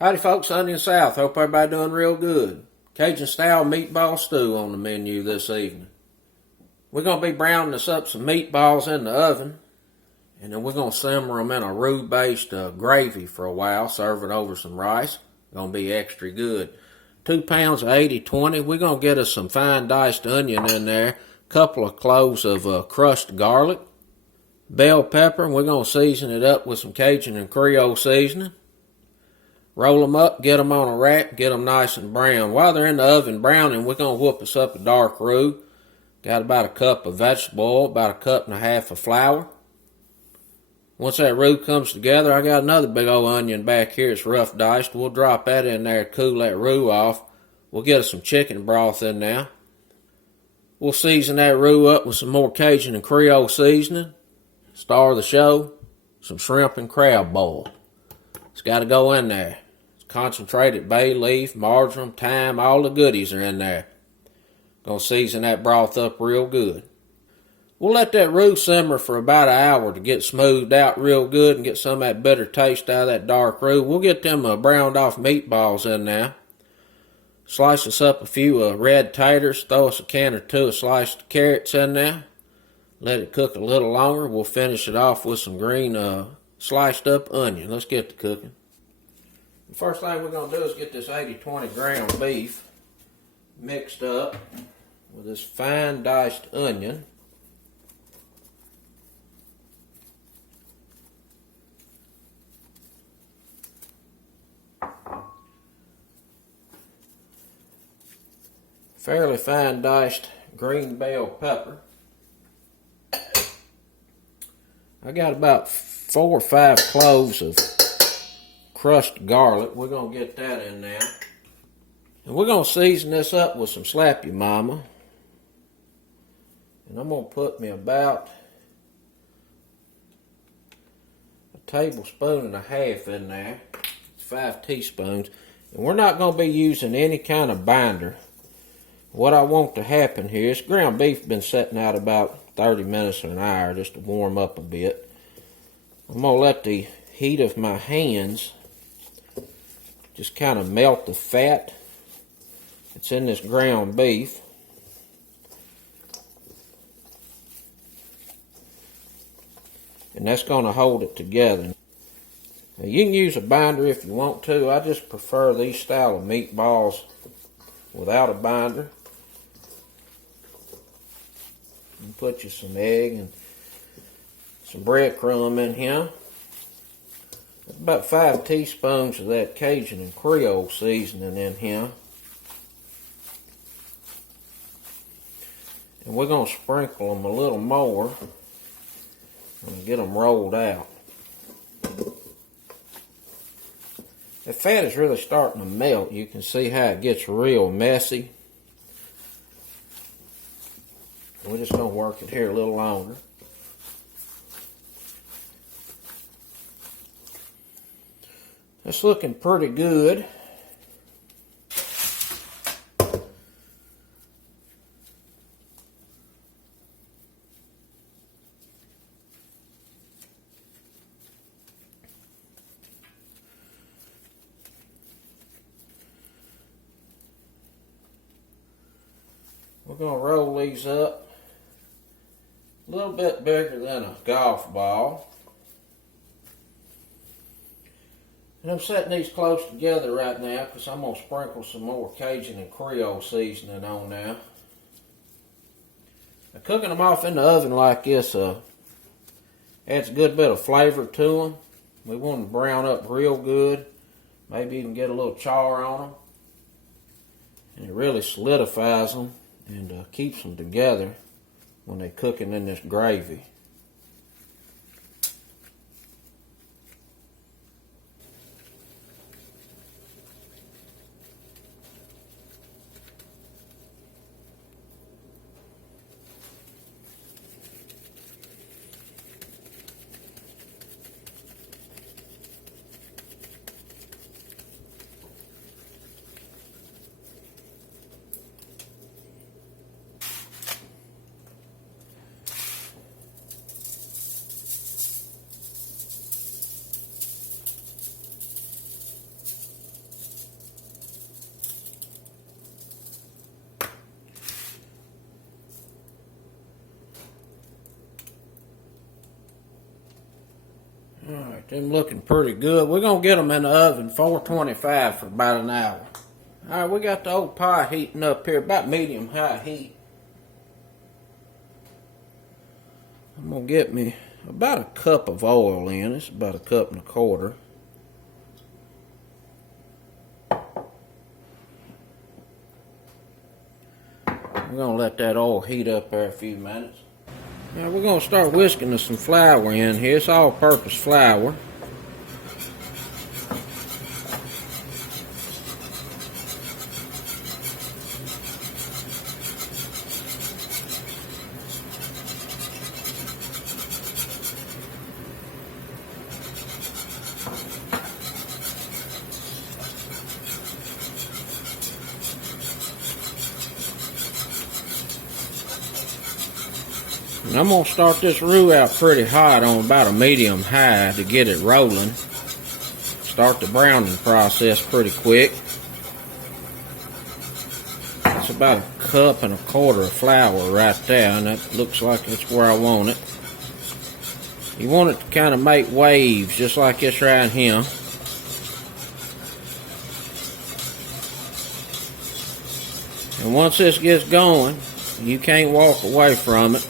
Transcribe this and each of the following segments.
Howdy folks, Onion South. Hope everybody doing real good. Cajun style meatball stew on the menu this evening. We're going to be browning us up some meatballs in the oven. And then we're going to simmer them in a roux based gravy for a while. Serve it over some rice. Going to be extra good. 2 pounds of 80/20. We're going to get us some fine diced onion in there. A couple of cloves of crushed garlic. Bell pepper. And we're going to season it up with some Cajun and Creole seasoning. Roll them up, get them on a rack, get them nice and brown. While they're in the oven browning, we're going to whoop us up a dark roux. Got about a cup of vegetable oil, about a cup and a half of flour. Once that roux comes together, I got another big old onion back here. It's rough diced. We'll drop that in there to cool that roux off. We'll get us some chicken broth in there. We'll season that roux up with some more Cajun and Creole seasoning. Star of the show, some shrimp and crab boil. It's got to go in there. It's concentrated bay leaf, marjoram, thyme, all the goodies are in there. Gonna season that broth up real good. We'll let that roux simmer for about an hour to get smoothed out real good and get some of that bitter taste out of that dark roux. We'll get them browned off meatballs in there. Slice us up a few red taters. Throw us a can or two of sliced carrots in there. Let it cook a little longer. We'll finish it off with some green sliced up onion. Let's get to cooking. The first thing we're going to do is get this 80/20 ground beef mixed up with this fine diced onion. Fairly fine diced green bell pepper. I got about 4 or 5 cloves of crushed garlic. We're going to get that in there. And we're going to season this up with some Slap Ya Mama. And I'm going to put me about a tablespoon and a half in there. It's 5 teaspoons. And we're not going to be using any kind of binder. What I want to happen here is ground beef been sitting out about 30 minutes or an hour just to warm up a bit. I'm going to let the heat of my hands just kind of melt the fat that's in this ground beef. And that's going to hold it together. Now, you can use a binder if you want to. I just prefer these style of meatballs without a binder. And put you some egg and some breadcrumb in here. About 5 teaspoons of that Cajun and Creole seasoning in here. And we're going to sprinkle them a little more and get them rolled out. The fat is really starting to melt. You can see how it gets real messy. We're just going to work it here a little longer. It's looking pretty good. We're going to roll these up a little bit bigger than a golf ball. And I'm setting these close together right now because I'm going to sprinkle some more Cajun and Creole seasoning on there. Now, cooking them off in the oven like this adds a good bit of flavor to them. We want them to brown up real good. Maybe even get a little char on them. And it really solidifies them and keeps them together when they're cooking in this gravy. Them looking pretty good. We're going to get them in the oven, 425 for about an hour. Alright, we got the old pot heating up here, about medium-high heat. I'm going to get me about a cup of oil in. It's about a cup and a quarter. We're going to let that oil heat up there a few minutes. Now we're going to start whisking some flour in here. It's all-purpose flour. And I'm going to start this roux out pretty hot on about a medium high to get it rolling. Start the browning process pretty quick. It's about a cup and a quarter of flour right there, and that looks like it's where I want it. You want it to kind of make waves just like this right here. And once this gets going, you can't walk away from it.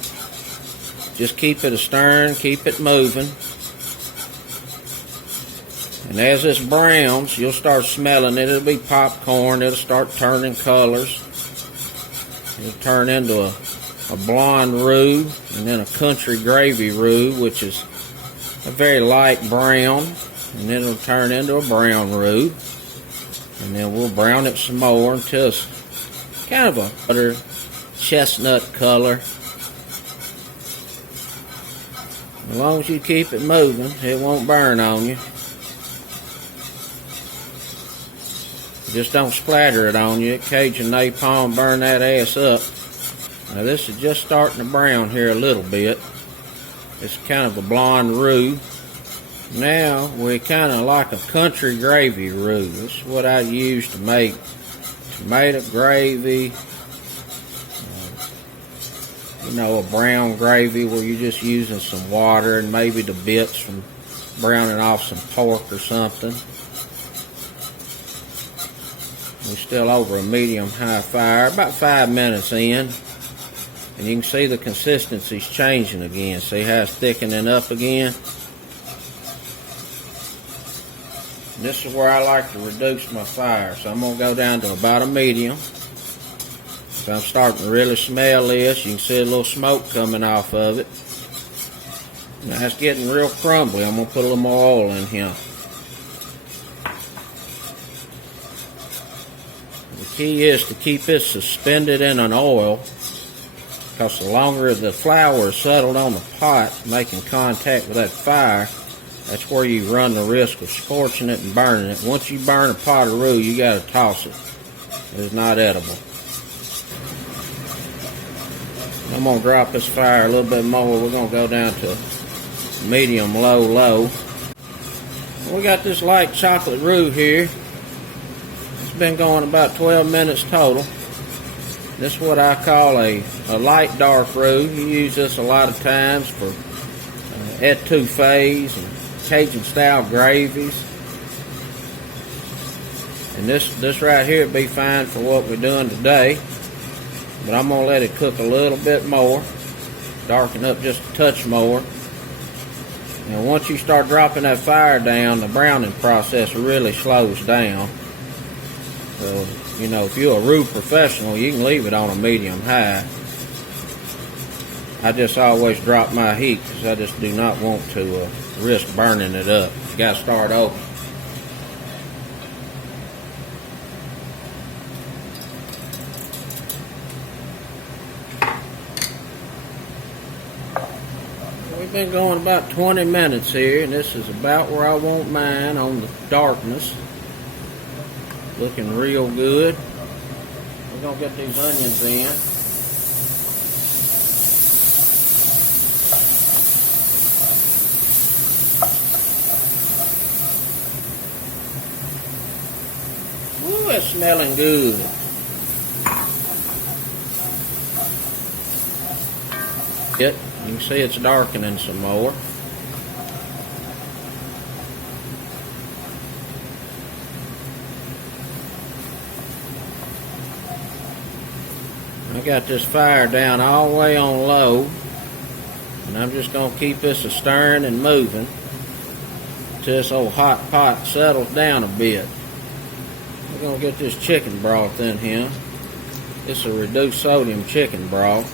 Just keep it astern, keep it moving. And as this browns, you'll start smelling it. It'll be popcorn. It'll start turning colors. It'll turn into a blonde roux, and then a country gravy roux, which is a very light brown. And then it'll turn into a brown roux. And then we'll brown it some more until it's kind of a butter chestnut color. As long as you keep it moving, it won't burn on you. Just don't splatter it on you. Cajun napalm, burn that ass up. Now this is just starting to brown here a little bit. It's kind of a blonde roux. Now we kind of like a country gravy roux. This is what I use to make tomato gravy. You know, a brown gravy where you're just using some water and maybe the bits from browning off some pork or something. We're still over a medium-high fire, about 5 minutes in. And you can see the consistency's changing again. See how it's thickening up again? And this is where I like to reduce my fire. So I'm going to go down to about a medium. So I'm starting to really smell this. You can see a little smoke coming off of it. Now it's getting real crumbly. I'm going to put a little more oil in here. The key is to keep it suspended in an oil, because the longer the flour is settled on the pot, making contact with that fire, that's where you run the risk of scorching it and burning it. Once you burn a pot of roux, you got to toss it. It's not edible. I'm going to drop this fire a little bit more. We're going to go down to medium, low, low. We got this light chocolate roux here. It's been going about 12 minutes total. This is what I call a light dark roux. You use this a lot of times for etouffees and Cajun style gravies. And this right here would be fine for what we're doing today. But I'm going to let it cook a little bit more, darken up just a touch more. And once you start dropping that fire down, the browning process really slows down. So, you know, if you're a roux professional, you can leave it on a medium high. I just always drop my heat because I just do not want to risk burning it up. You got to start over. We've been going about 20 minutes here, and this is about where I want mine on the darkness. Looking real good. We're going to get these onions in. Ooh, it's smelling good. You can see it's darkening some more. I got this fire down all the way on low, and I'm just going to keep this a stirring and moving until this old hot pot settles down a bit. We're going to get this chicken broth in here. This is a reduced sodium chicken broth.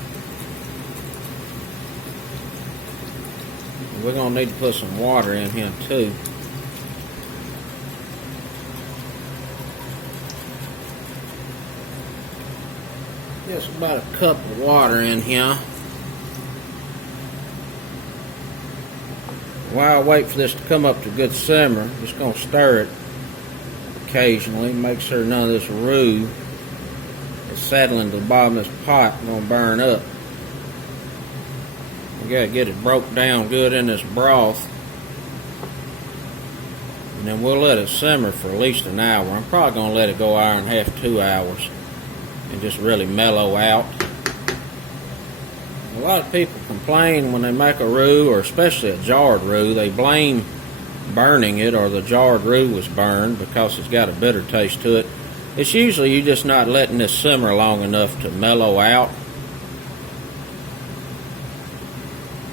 We're going to need to put some water in here too. Just about a cup of water in here. While I wait for this to come up to a good simmer, I'm just going to stir it occasionally. Make sure none of this roux is settling to the bottom of this pot and going to burn up. We got to get it broke down good in this broth. And then we'll let it simmer for at least an hour. I'm probably going to let it go hour and a half, 2 hours. And just really mellow out. A lot of people complain when they make a roux, or especially a jarred roux, they blame burning it or the jarred roux was burned because it's got a bitter taste to it. It's usually you just not letting this simmer long enough to mellow out.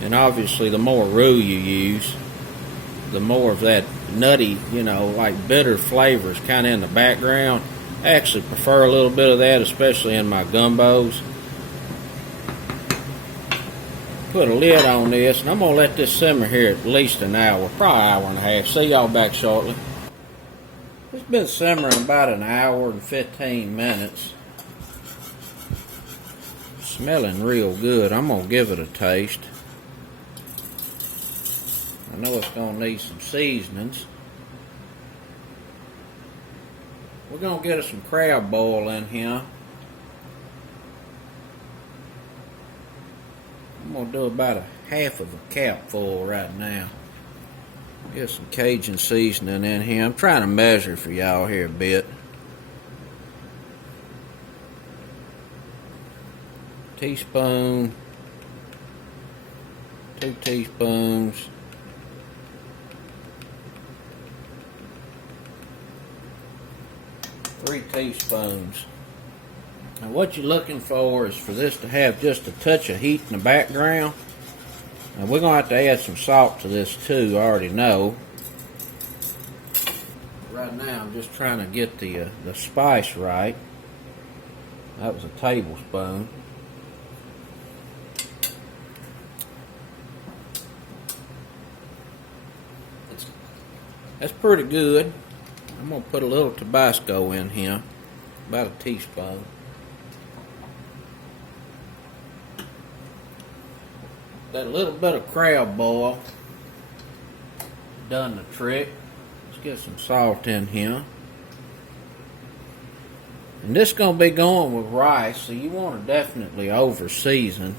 And obviously the more roux you use, the more of that nutty, like bitter flavors kind of in the background. I actually prefer a little bit of that, especially in my gumbos. Put a lid on this, and I'm going to let this simmer here at least an hour, probably an hour and a half. See y'all back shortly. It's been simmering about an hour and 15 minutes. Smelling real good. I'm going to give it a taste. I know it's going to need some seasonings. We're going to get us some crab boil in here. I'm going to do about a half of a capful right now. Get some Cajun seasoning in here. I'm trying to measure for y'all here a bit. Teaspoon. 2 teaspoons. 3 teaspoons. Now what you're looking for is for this to have just a touch of heat in the background. Now we're going to have to add some salt to this too, I already know. Right now I'm just trying to get the spice right. That was a tablespoon. That's pretty good. I'm going to put a little Tabasco in here, about a teaspoon. That little bit of crab boil done the trick. Let's get some salt in here. And this is going to be going with rice, so you want to definitely over season.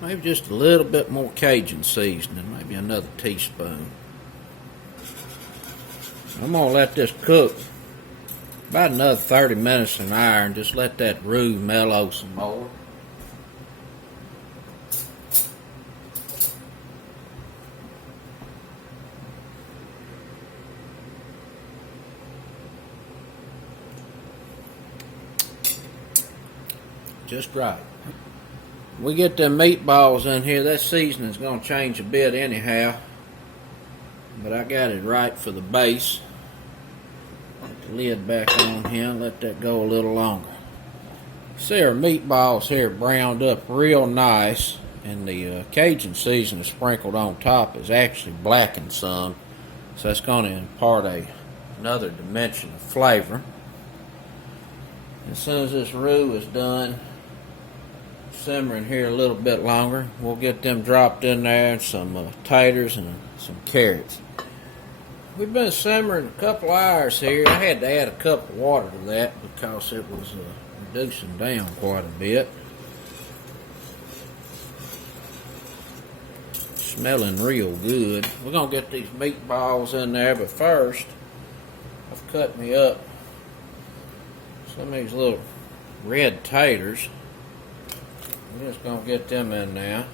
Maybe just a little bit more Cajun seasoning, maybe another teaspoon. I'm going to let this cook about another 30 minutes an hour and just let that roux mellow some more. Just right. We get them meatballs in here. That seasoning's going to change a bit anyhow, but I got it right for the base. Put the lid back on here and let that go a little longer. See our meatballs here browned up real nice, and the Cajun seasoning sprinkled on top is actually blackened some, so that's going to impart another dimension of flavor. As soon as this roux is done simmering here a little bit longer, we'll get them dropped in there, and some taters and some carrots. We've been simmering a couple hours here. I had to add a cup of water to that because it was reducing down quite a bit. Smelling real good. We're going to get these meatballs in there, but first, I've cut me up some of these little red taters. I'm just going to get them in now.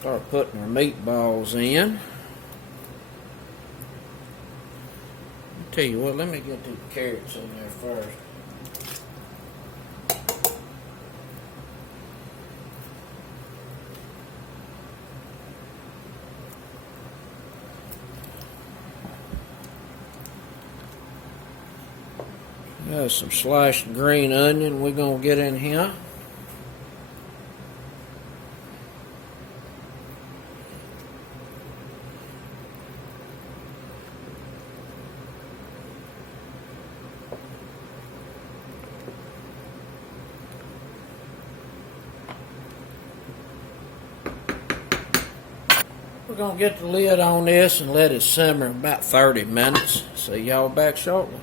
Start putting our meatballs in. I'll tell you what, let me get the carrots in there first. Got some sliced green onion we're going to get in here. We're going to get the lid on this and let it simmer about 30 minutes. See y'all back shortly.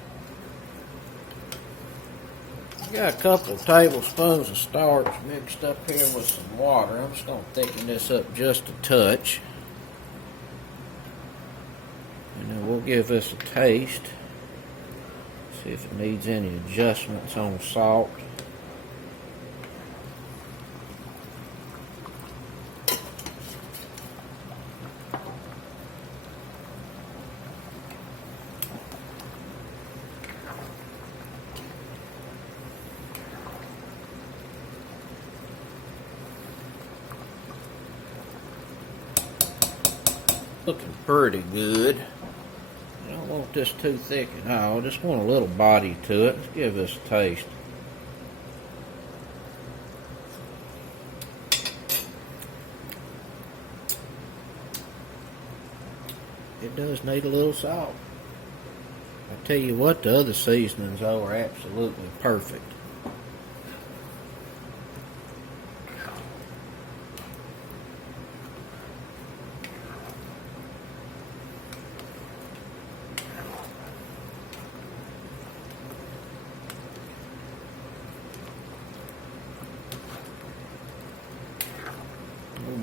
Got a couple of tablespoons of starch mixed up here with some water. I'm just going to thicken this up just a touch. And then we'll give this a taste. See if it needs any adjustments on salt. Looking pretty good. I don't want this too thick at all. I just want a little body to it. Let's give this a taste. It does need a little salt. I tell you what, the other seasonings are absolutely perfect.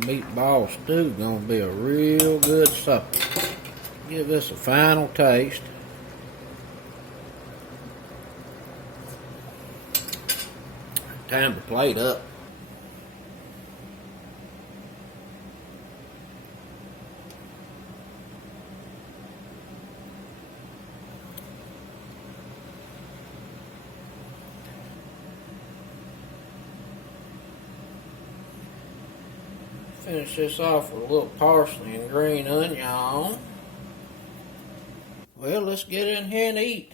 Meatball stew gonna be a real good supper. Give this a final taste. Time to plate up. Finish this off with a little parsley and green onion. Well, let's get in here and eat.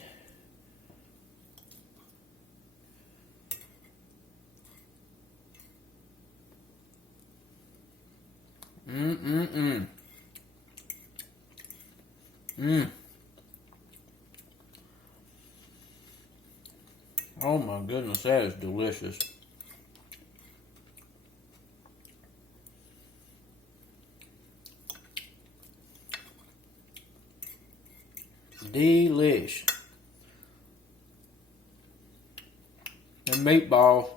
Oh my goodness, that is delicious. Delish. And meatballs.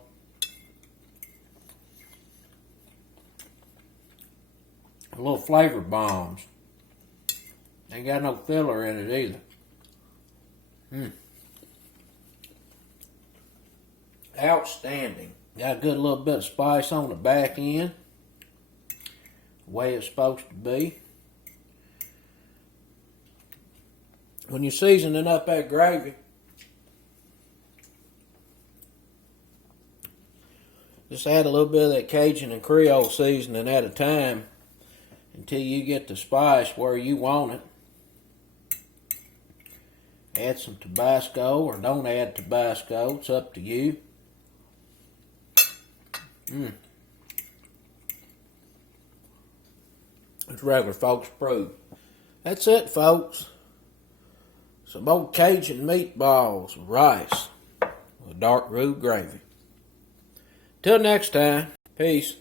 Little flavor bombs. Ain't got no filler in it either. Outstanding. Got a good little bit of spice on the back end. The way it's supposed to be. When you're seasoning up that gravy, just add a little bit of that Cajun and Creole seasoning at a time until you get the spice where you want it. Add some Tabasco or don't add Tabasco. It's up to you. It's regular folks approved. That's it, folks. Some old Cajun meatballs with rice with dark roux gravy. Till next time, peace.